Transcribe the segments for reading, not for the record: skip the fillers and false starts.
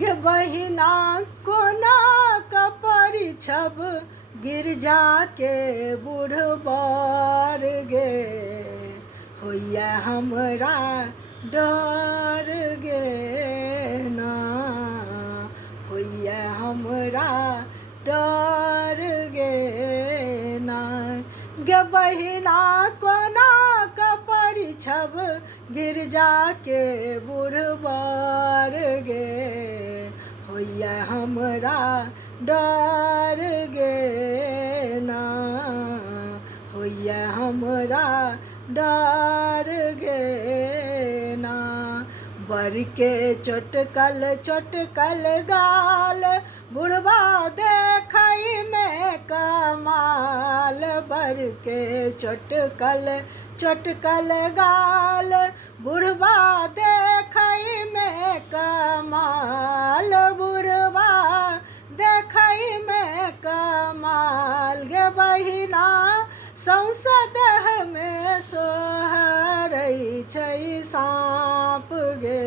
गे बहिना कोना कपरी छब गिरजा के बुढ़बार गे होइया हमरा डर गे ना होइया हमरा डर गे ना गे बहिना कोना कपरी छब गिरजा के बुढ़बार गे होइया हमरा डर गे ना होइया हमरा डर गे ना बर के चोटकल गाल बुढ़बा देखई में कमाल बर के चोटकल गाल बुढ़बा देखई में कमाल बुढ़बा देखई में कमाल गे बहिना सौंसे देह में सोहरई छै साँप गे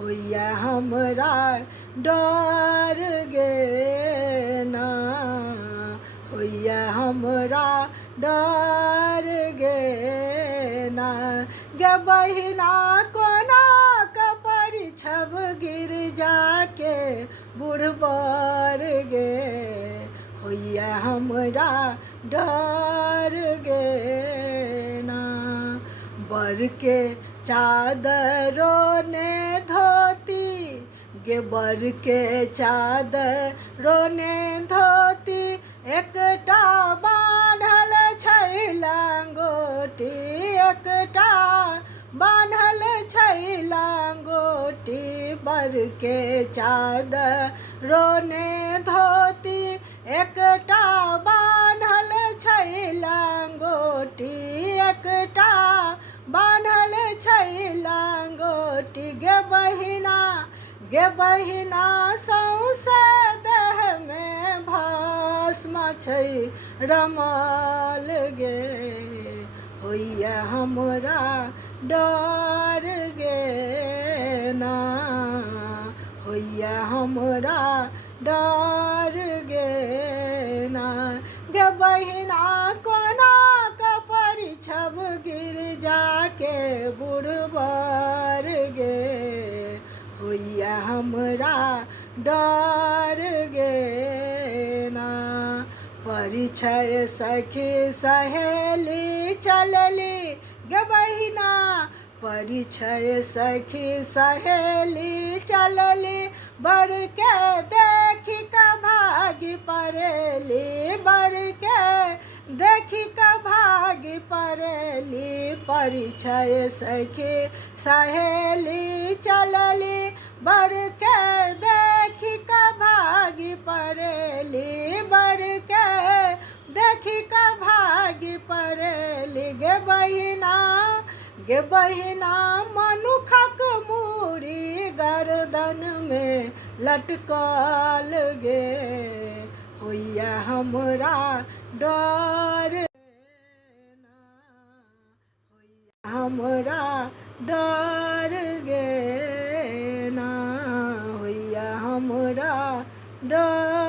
होइया हमरा डर गे ना होइया हमरा डर गे ना गे बहिना कोना कपरी छब गिरजा के बुढ़बार गे होइया हमरा डर गे ना बर के चादरों ने धोती गे बर के चादरों ने धोती एकटा बान्हल छै लंगोटी एकटा बान्हल छै लंगोटी बर के चादरों ने धोती एकटा बान्हल छै लंगोटी एकटा बान्हल छै लंगोटी गे बहिना सौंसे देह में भस्म छै रमल गे होइया हमरा डर गे ना होइया हमरा डर गे ना गे बहिना कोना कपरी छब गिरजा के बुढ़बार गे होइया हमरा डर गे ना परिछय सखी सहेली चलली गे बहिना परिछय सखी सहेली चलली बर के देखी का भागी परेली बर के देखी का भागी परेली परिछय सखी सहेली चलली बर के देखी का भागी परेली बर के देखी का भागी परेली गे बहिना मनुखक मूड़ी गर्दन में लटकल गे होइया हमरा डर ना होइया हमरा डर गे ना होइया हमरा डर